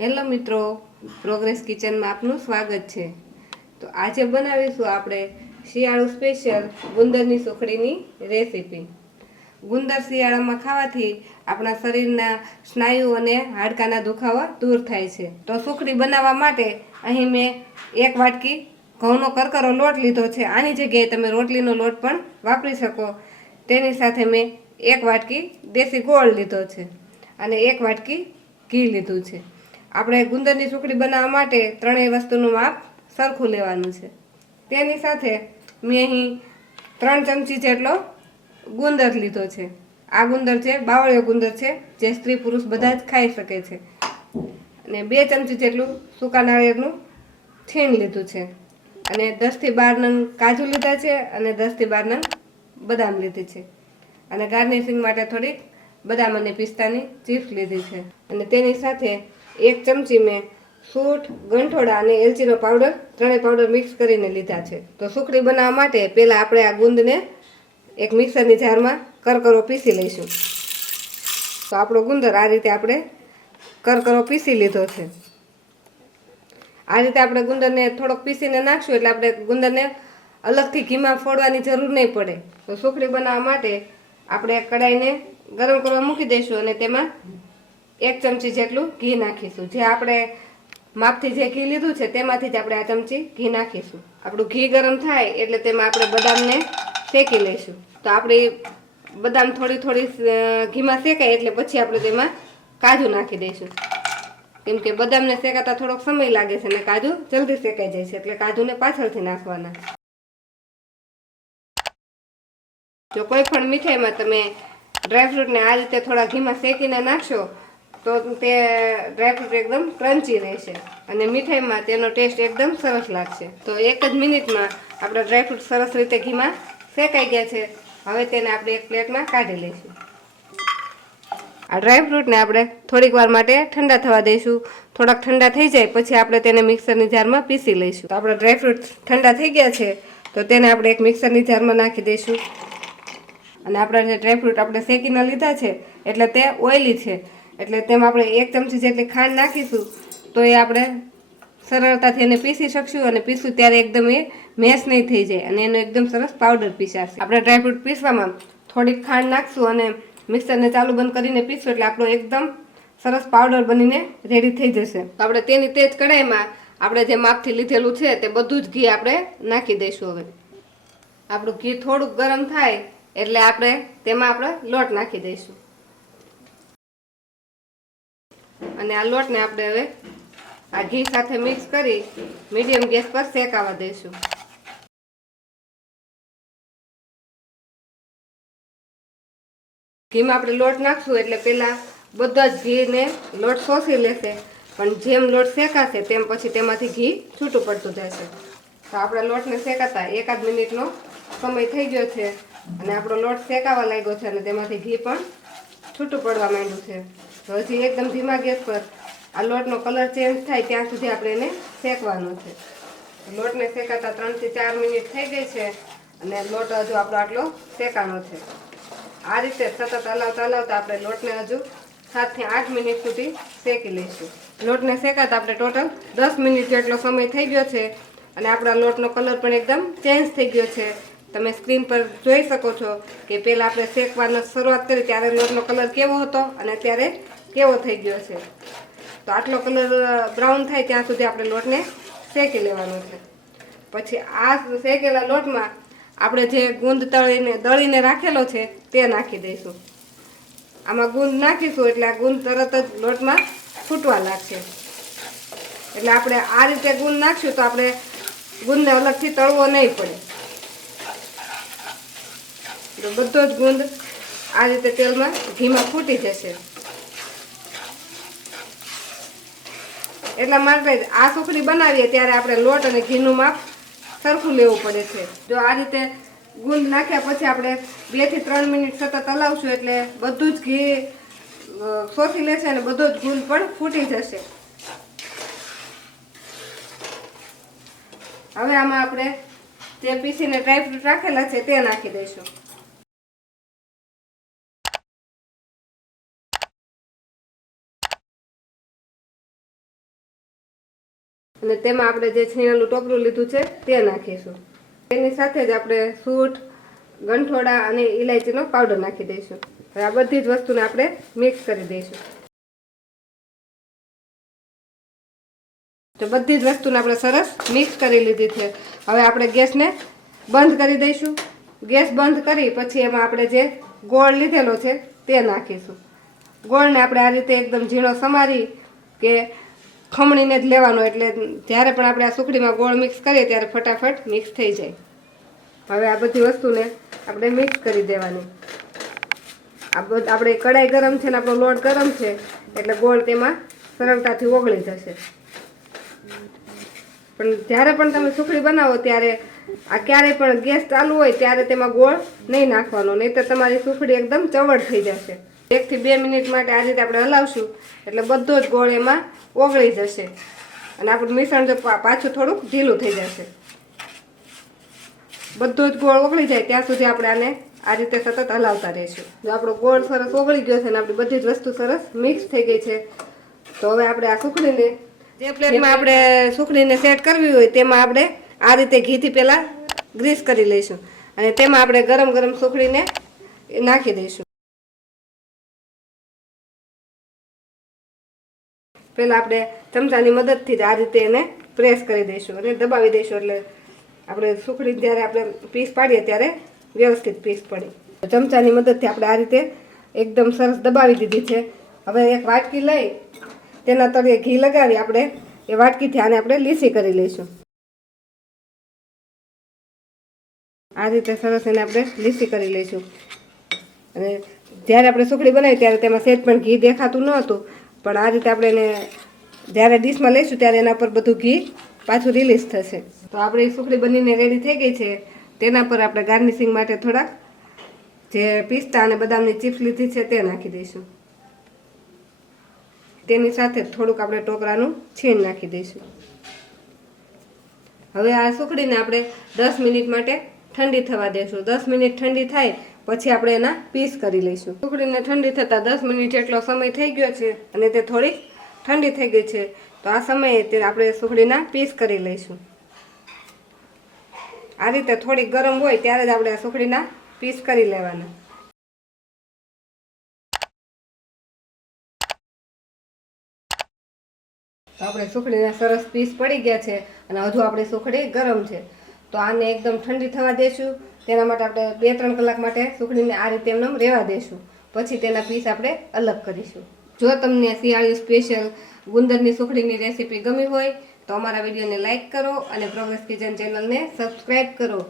Hello મિત્રો, progress કિચનમાં આપનું સ્વાગત છે। તો આજે બનાવીશું આપણે શિયાળુ સ્પેશિયલ ગુંદરની સુખડીની રેસીપી। ગુંદર શિયાળામાં ખાવાથી આપણા શરીરના સ્નાયુ અને હાડકાના દુખાવા દૂર થાય છે। તો સુખડી બનાવવા માટે અહીં મેં 1 વાટકી ઘઉંનો કરકરો લોટ લીધો છે। આની જગ્યાએ તમે રોટલીનો લોટ પણ વાપરી શકો। તેની સાથે મેં 1 વાટકી દેશી ગોળ લીધો છે અને 1 વાટકી ઘી લીધું છે। આપણે ગુંદરની સુખડી બનાવવા માટે ત્રણેય વસ્તુનું માપ સરખું લેવાનું છે। તેની સાથે મેં અહીં 3 ચમચી જેટલો ગુંદર લીધો છે। આ ગુંદર છે બાવળિયો ગુંદર છે, જે સ્ત્રી પુરુષ બધા જ ખાઈ શકે છે। અને 2 ચમચી જેટલું સૂકા નાળિયેરનું છીણ લીધું છે અને 10 થી 12 નંગ કાજુ લીધા છે અને 10 થી 12 નંગ બદામ લીધી છે અને ગાર્નિશિંગ માટે થોડીક બદામ અને પિસ્તાની ચિપ્સ લીધી છે। અને તેની સાથે 1 ચમચી મેં સૂંઠ, ગંઠોડા અને એલચીનો પાવડર ત્રણેય પાવડર મિક્સ કરીને લીધા છે। તો સુખડી બનાવવા માટે પહેલાં આપણે આ ગુંદને એક મિક્સરની જારમાં કરકરો પીસી લઈશું। તો આપણો ગુંદર આ રીતે આપણે કરકરો પીસી લીધો છે। આ રીતે આપણે ગુંદરને થોડોક પીસીને નાખશું એટલે આપણે ગુંદરને અલગથી ઘીમાં ફોડવાની જરૂર નહીં પડે। તો સુખડી બનાવવા માટે આપણે કડાઈને ગરમ કરવા મૂકી દઈશું અને તેમાં 1 ચમચી જેટલું ઘી નાખીશું। જે આપણે માપથી જે ઘી લીધું છે તેમાંથી જ આપણે આ ચમચી ઘી નાખીશું। આપણું ઘી ગરમ થાય એટલે તેમાં આપણે બદામને શેકી લઈશું। તો આપણી બદામ થોડી ઘીમાં શેકાય એટલે પછી આપણે તેમાં કાજુ નાખી દઈશું, કેમ કે બદામને શેકાતા થોડોક સમય લાગે છે અને કાજુ જલ્દી શેકાઈ જાય છે, એટલે કાજુને પાછળથી નાખવાના। જો કોઈ પણ મીઠાઈમાં તમે ડ્રાયફ્રૂટને આ રીતે થોડા ઘીમાં શેકીને નાખશો તો તે ડ્રાયફ્રૂટ એકદમ ક્રન્ચી રહેશે અને મીઠાઈમાં તેનો ટેસ્ટ એકદમ સરસ લાગશે। તો 1 જ મિનિટમાં આપણા ડ્રાયફ્રૂટ સરસ રીતે ઘીમાં શેકાઈ ગયા છે। હવે તેને આપણે એક પ્લેટમાં કાઢી લઈશું। આ ડ્રાયફ્રૂટને આપણે થોડીક વાર માટે ઠંડા થવા દઈશું। થોડાક ઠંડા થઈ જાય પછી આપણે તેને મિક્સરની જારમાં પીસી લઈશું। તો આપણા ડ્રાયફ્રૂટ ઠંડા થઈ ગયા છે તો તેને આપણે એક મિક્સરની જારમાં નાખી દઈશું। અને આપણા જે ડ્રાયફ્રૂટ આપણે શેકીને લીધા છે એટલે તે ઓઇલી છે, એટલે તેમાં આપણે 1 ચમચી જેટલી ખાંડ નાખીશું તો એ આપણે સરળતાથી એને પીસી શકશું અને પીસું ત્યારે એકદમ એ મેશ નહીં થઈ જાય અને એનો એકદમ સરસ પાવડર પીસાશે। આપણે ડ્રાયફ્રૂટ પીસવામાં થોડીક ખાંડ નાખશું અને મિક્સરને ચાલુ બંધ કરીને પીસશું એટલે આપણો એકદમ સરસ પાવડર બનીને રેડી થઈ જશે। તો આપણે તેની તેજ કઢાઈમાં આપણે જે માપથી લીધેલું છે તે બધું જ ઘી આપણે નાખી દઈશું। હવે આપણું ઘી થોડુંક ગરમ થાય એટલે આપણે તેમાં આપણે લોટ નાખી દઈશું અને આ લોટને આપણે હવે આ ઘી સાથે મિક્સ કરી મીડિયમ ગેસ પર શેકાવા દઈશું। ઘીમાં આપણે લોટ નાખશું એટલે પહેલાં બધા જ ઘીને લોટ શોષી લેશે, પણ જેમ લોટ શેકાશે તેમ પછી તેમાંથી ઘી છૂટું પડતું જશે। તો આપણા લોટને શેકાતા 1 મિનિટનો સમય થઈ ગયો છે અને આપણો લોટ શેકાવા લાગ્યો છે અને તેમાંથી ઘી પણ છૂટું પડવા માંડ્યું છે। તો હજી એકદમ ધીમા ગેસ પર આ લોટનો કલર ચેન્જ થાય ત્યાં સુધી આપણે એને શેકવાનો છે। લોટને શેકાતા 3 થી 4 મિનિટ થઈ ગઈ છે અને લોટ હજુ આપણો આટલો શેકાનો છે। આ રીતે સતત હલાવતા આપણે લોટને હજુ 7 થી 8 મિનિટ સુધી શેકી લઈશું। લોટને શેકાતા આપણે ટોટલ 10 મિનિટ જેટલો સમય થઈ ગયો છે અને આપણા લોટનો કલર પણ એકદમ ચેન્જ થઈ ગયો છે। તમે સ્ક્રીન પર જોઈ શકો છો કે પહેલાં આપણે શેકવાની શરૂઆત કરી ત્યારે લોટનો કલર કેવો હતો અને અત્યારે કેવો થઈ ગયો છે। તો આટલો કલર બ્રાઉન થાય ત્યાં સુધી આપણે લોટને શેકી લેવાનો છે। પછી આ શેકેલા લોટમાં આપણે જે ગુંદ દળીને રાખેલો છે તે નાખી દઈશું। આમાં ગુંદ નાખીશું એટલે આ ગુંદ તરત જ લોટમાં છૂટવા લાગશે। એટલે આપણે આ રીતે ગુંદ નાખશું તો આપણે ગુંદને અલગથી તળવો નહીં પડે। તો બધો જ ગુંદ આ રીતે તેલમાં ઘીમાં ફૂટી જશે। એટલા માટે આ સુખડી બનાવીએ ત્યારે આપણે લોટ અને ઘીનું માપ સરખું લેવું પડે છે। જો આ રીતે ગુંદ નાખ્યા પછી આપણે 2 થી 3 મિનિટ સતત હલાવશું એટલે બધું જ ઘી શોષી લેશે અને બધો જ ગુંદ પણ ફૂટી જશે। હવે આમાં આપણે જે પીસીને ડ્રાયફ્રૂટ રાખેલા છે તે નાખી દઈશું। અને તેમાં આપણે જે છીણેલું ટોપરું લીધું છે તે નાખીશું. તેની સાથે જ આપણે સૂંઠ, ગંઠોડા અને ઇલાયચીનો પાવડર નાખી દઈશું. હવે આ બધી જ વસ્તુને આપણે મિક્સ કરી દઈશું. તો બધી જ વસ્તુને આપણે સરસ મિક્સ કરી લીધી છે. હવે આપણે ગેસને બંધ કરી દઈશું. ગેસ બંધ કરી પછી એમાં આપણે જે ગોળ લીધેલો છે તે નાખીશું. ગોળને આપણે આ રીતે એકદમ ઝીણો સમારી કે ખમણીને જ લેવાનો, એટલે જ્યારે પણ આપણે આ સુખડીમાં ગોળ મિક્સ કરીએ ત્યારે ફટાફટ મિક્સ થઈ જાય. હવે આ બધી વસ્તુને આપણે મિક્સ કરી દેવાની. આપણે કડાઈ ગરમ છે ને આપણો લોટ ગરમ છે એટલે ગોળ તેમાં સરળતાથી ઓગળી જશે. પણ જ્યારે પણ તમે સુખડી બનાવો ત્યારે આ ક્યારેય પણ ગેસ ચાલુ હોય ત્યારે તેમાં ગોળ નહીં નાખવાનો, નહીં તો તમારી સુખડી એકદમ ચવડ થઈ જશે. 1 થી 2 મિનિટ માટે આ રીતે આપણે હલાવશું એટલે બધો જ ગોળ એમાં ઓગળી જશે અને આપણું મિશ્રણ જો પાછું થોડુંક ઢીલું થઈ જશે. બધો જ ગોળ ઓગળી જાય ત્યાં સુધી આપણે આને આ રીતે સતત હલાવતા રહીશું. જો આપણો ગોળ સરસ ઓગળી ગયો છે અને આપણી બધી જ વસ્તુ સરસ મિક્સ થઈ ગઈ છે, તો હવે આપણે આ સુખડીને જે પ્લેટમાં આપણે સુખડીને સેટ કરવી હોય તેમાં આપણે આ રીતે ઘીથી પહેલાં ગ્રીસ કરી લઈશું અને તેમાં આપણે ગરમ ગરમ સુખડીને નાખી દઈશું. પહેલાં આપણે ચમચાની મદદથી જ આ રીતે એને પ્રેસ કરી દઈશું અને દબાવી દઈશું, એટલે આપણે સુખડી જ્યારે આપણે પીસ પાડીએ ત્યારે વ્યવસ્થિત પીસ પડે. ચમચાની મદદથી આપણે આ રીતે એકદમ સરસ દબાવી દીધી છે. હવે એક વાટકી લઈ તેના તળિયે ઘી લગાવી આપણે એ વાટકીથી આને આપણે લીસી કરી લઈશું. આ રીતે સરસ એને આપણે લીસી કરી લઈશું. અને જ્યારે આપણે સુખડી બનાવી ત્યારે તેમાં સહેજ પણ ઘી દેખાતું ન હતું, પણ આ રીતે આપણે એને જ્યારે ડીશમાં લઈશું ત્યારે એના પર બધું ઘી પાછું રિલીઝ થશે. તો આપણી સુખડી બનીને રેડી થઈ ગઈ છે. તેના પર આપણે ગાર્નિશિંગ માટે થોડાક જે પિસ્તા અને બદામની ચિપ્સ લીધી છે તે નાખી દઈશું. તેની સાથે થોડુંક આપણે ટોપરાનું છીણ નાખી દઈશું. હવે આ સુખડીને આપણે 10 મિનિટ માટે ઠંડી થવા દઈશું. 10 મિનિટ ઠંડી થાય પછી આપણે એના પીસ કરી લઈશું. સુખડીને ઠંડી થતાં 10 મિનિટ જેટલો સમય થઈ ગયો છે અને તે થોડી ઠંડી થઈ ગઈ છે, તો આ સમયે તે આપણે સુખડીના પીસ કરી લઈશું. આ રીતે થોડી ગરમ હોય ત્યારે જ આપણે આ સુખડીના પીસ કરી લેવાના. તો આપણે સુખડીના સરસ પીસ પડી ગયા છે અને હજુ આપણી સુખડી ગરમ છે, તો આને એકદમ ઠંડી થવા દેશું. તેના માટે આપણે 2-3 કલાક માટે સુખડીને આ રીતે એમને રહેવા દેશું, પછી તેના પીસ આપણે અલગ કરીશું. જો તમને શિયાળુ સ્પેશિયલ ગુંદરની સુખડીની રેસીપી ગમી હોય તો અમારા વિડીયોને લાઇક કરો અને પ્રોગ્રેસ કિચન ચેનલને સબસ્ક્રાઈબ કરો.